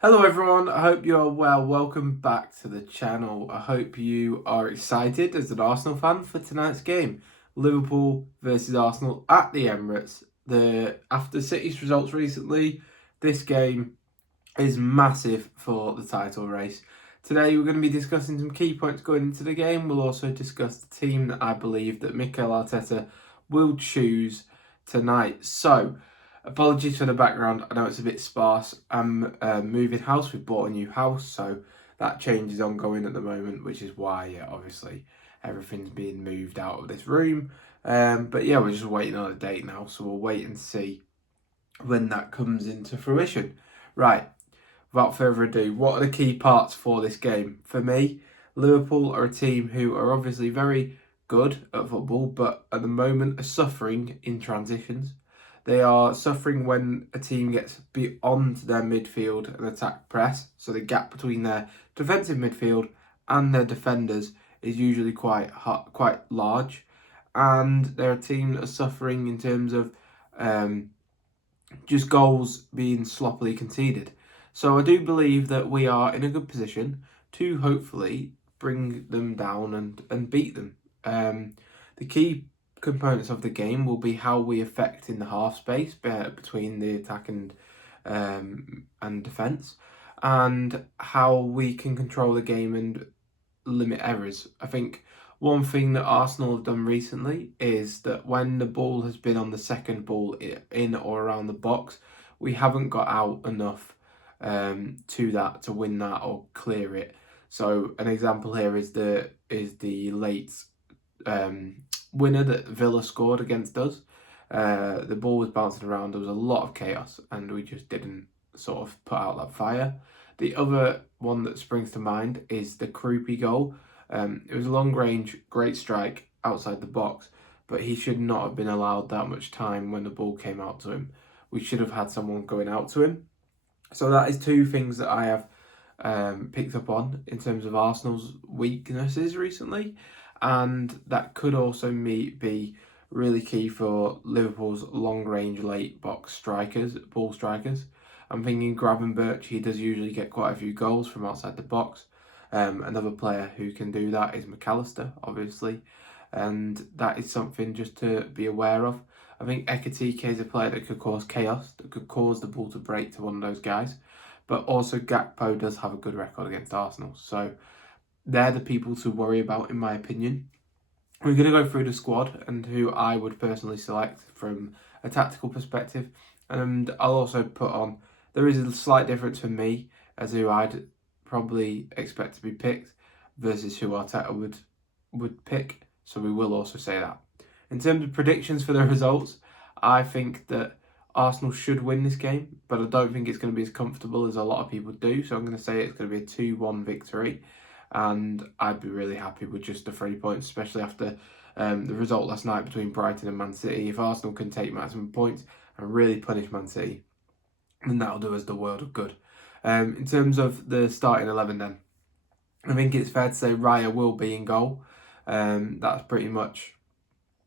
Hello everyone, I hope you're well. Welcome back to the channel. I hope you are excited as an Arsenal fan for tonight's game. Liverpool versus Arsenal at the Emirates. After City's results recently, this game is massive for the title race. Today we're going to be discussing some key points going into the game. We'll also discuss the team that I believe that Mikel Arteta will choose tonight. So, apologies for the background. I know it's a bit sparse. I'm moving house. We've bought a new house, so that change is ongoing at the moment, which is why, obviously, everything's being moved out of this room. But yeah, we're just waiting on a date now, so we'll wait and see when that comes into fruition. Right, without further ado, what are the key parts for this game? For me, Liverpool are a team who are obviously very good at football, but at the moment are suffering in transitions. They are suffering when a team gets beyond their midfield and attack press, so the gap between their defensive midfield and their defenders is usually quite large, and they're a team that are suffering in terms of just goals being sloppily conceded. So I do believe that we are in a good position to hopefully bring them down and beat them. The key components of the game will be how we affect in the half space between the attack and defence, and how we can control the game and limit errors. I think one thing that Arsenal have done recently is that when the ball has been on the second ball in or around the box, we haven't got out enough to win that or clear it. So an example here is the late winner that Villa scored against us. The ball was bouncing around. There was a lot of chaos, and we just didn't sort of put out that fire. The other one that springs to mind is the Krupi goal. It was a long range, great strike outside the box, but he should not have been allowed that much time when the ball came out to him. We should have had someone going out to him. So that is two things that I have picked up on in terms of Arsenal's weaknesses recently, and that could also be really key for Liverpool's long range late box ball strikers. I'm thinking Gravenberch, he does usually get quite a few goals from outside the box. Another player who can do that is McAllister, obviously, and that is something just to be aware of. I think Ekitike is a player that could cause chaos, that could cause the ball to break to one of those guys, but also Gakpo does have a good record against Arsenal, so they're the people to worry about, in my opinion. We're going to go through the squad and who I would personally select from a tactical perspective, and I'll also put on, there is a slight difference for me as who I'd probably expect to be picked versus who Arteta would pick, so we will also say that. In terms of predictions for the results, I think that Arsenal should win this game, but I don't think it's going to be as comfortable as a lot of people do, so I'm going to say it's going to be a 2-1 victory, and I'd be really happy with just the 3 points, especially after the result last night between Brighton and Man City. If Arsenal can take maximum points and really punish Man City, then that'll do us the world of good. In terms of the starting 11 then, I think it's fair to say Raya will be in goal. That's pretty much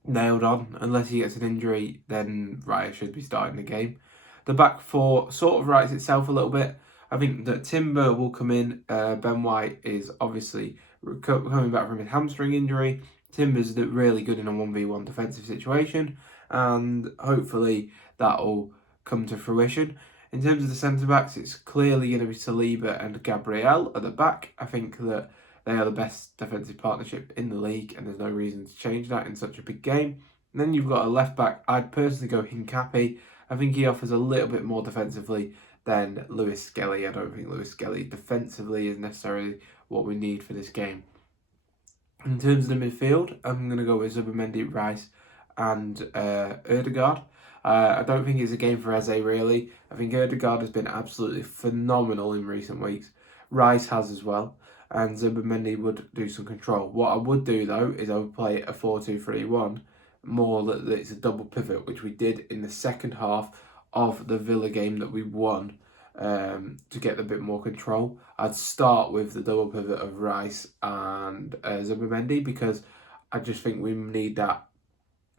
nailed on. Unless he gets an injury, then Raya should be starting the game. The back four sort of writes itself a little bit. I think that Timber will come in. Ben White is obviously coming back from his hamstring injury. Timber's really good in a 1v1 defensive situation, and hopefully that'll come to fruition. In terms of the centre-backs, it's clearly going to be Saliba and Gabriel at the back. I think that they are the best defensive partnership in the league, and there's no reason to change that in such a big game. And then you've got a left-back. I'd personally go Hincapi. I think he offers a little bit more defensively than Lewis Skelly. I don't think Lewis Skelly defensively is necessarily what we need for this game. In terms of the midfield, I'm going to go with Zubimendi, Rice and Ødegaard. I don't think it's a game for Eze, really. I think Ødegaard has been absolutely phenomenal in recent weeks. Rice has as well. And Zubimendi would do some control. What I would do, though, is I would play a 4-2-3-1, more that it's a double pivot, which we did in the second half of the Villa game that we won, to get a bit more control. I'd start with the double pivot of Rice and Zubimendi, because I just think we need that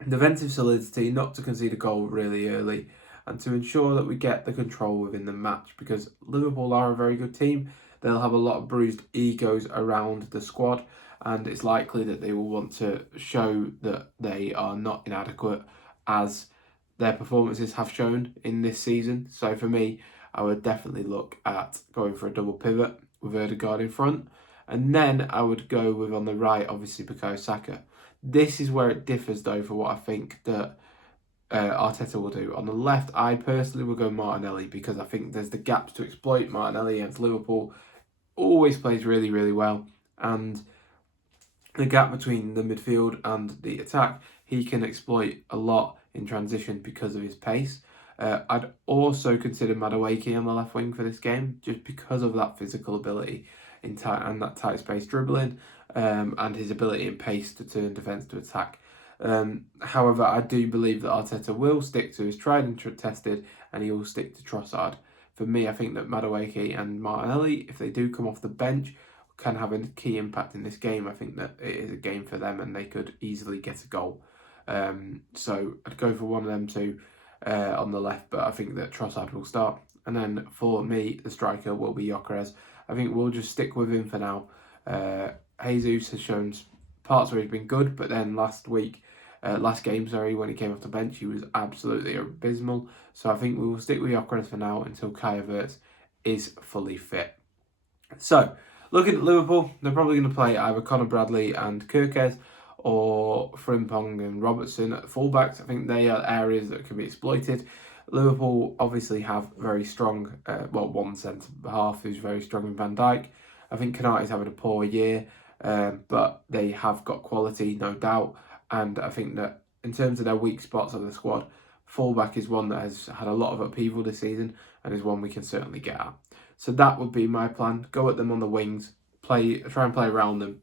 defensive solidity, not to concede a goal really early, and to ensure that we get the control within the match, because Liverpool are a very good team. They'll have a lot of bruised egos around the squad, and it's likely that they will want to show that they are not inadequate, as their performances have shown in this season. So for me, I would definitely look at going for a double pivot with Ødegaard in front, and then I would go with, on the right, obviously, Bukayo Saka. This is where it differs, though, for what I think that Arteta will do. On the left, I personally will go Martinelli, because I think there's the gaps to exploit. Martinelli against Liverpool always plays really, really well, and the gap between the midfield and the attack, he can exploit a lot in transition because of his pace. I'd also consider Madueke on the left wing for this game, just because of that physical ability in tight and that tight space dribbling, and his ability and pace to turn defence to attack. However, I do believe that Arteta will stick to his tried and tested, and he will stick to Trossard. For me, I think that Madueke and Martinelli, if they do come off the bench, can have a key impact in this game. I think that it is a game for them, and they could easily get a goal. So I'd go for one of them two on the left, but I think that Trossard will start. And then for me, the striker will be Gyökeres. I think we'll just stick with him for now. Jesus has shown parts where he's been good, but then last game, when he came off the bench, he was absolutely abysmal. So I think we will stick with Gyökeres for now until Kai Havertz is fully fit. So, looking at Liverpool, they're probably going to play either Conor Bradley and Kirkes, or Frimpong and Robertson at fullbacks. I think they are areas that can be exploited. Liverpool obviously have very strong, one centre half who's very strong in Van Dijk. I think Konate's having a poor year, but they have got quality, no doubt. And I think that in terms of their weak spots of the squad, fullback is one that has had a lot of upheaval this season, and is one we can certainly get at. So that would be my plan. Go at them on the wings, try and play around them,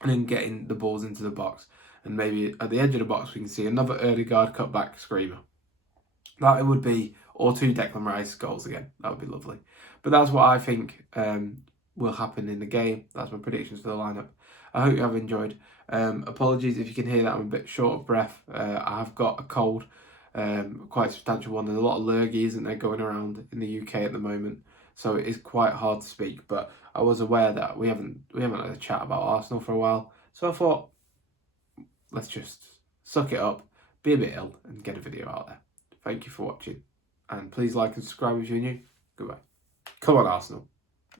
and then getting the balls into the box. And maybe at the edge of the box, we can see another Ødegaard cutback screamer. That it would be, or 2 Declan Rice goals again. That would be lovely. But that's what I think will happen in the game. That's my predictions for the lineup. I hope you have enjoyed. Apologies if you can hear that I'm a bit short of breath. I have got a cold, quite a substantial one. There's a lot of lurgy, isn't there, going around in the UK at the moment. So it is quite hard to speak, but I was aware that we haven't had a chat about Arsenal for a while. So I thought, let's just suck it up, be a bit ill, and get a video out there. Thank you for watching, and please like and subscribe if you're new. Goodbye. Come on, Arsenal.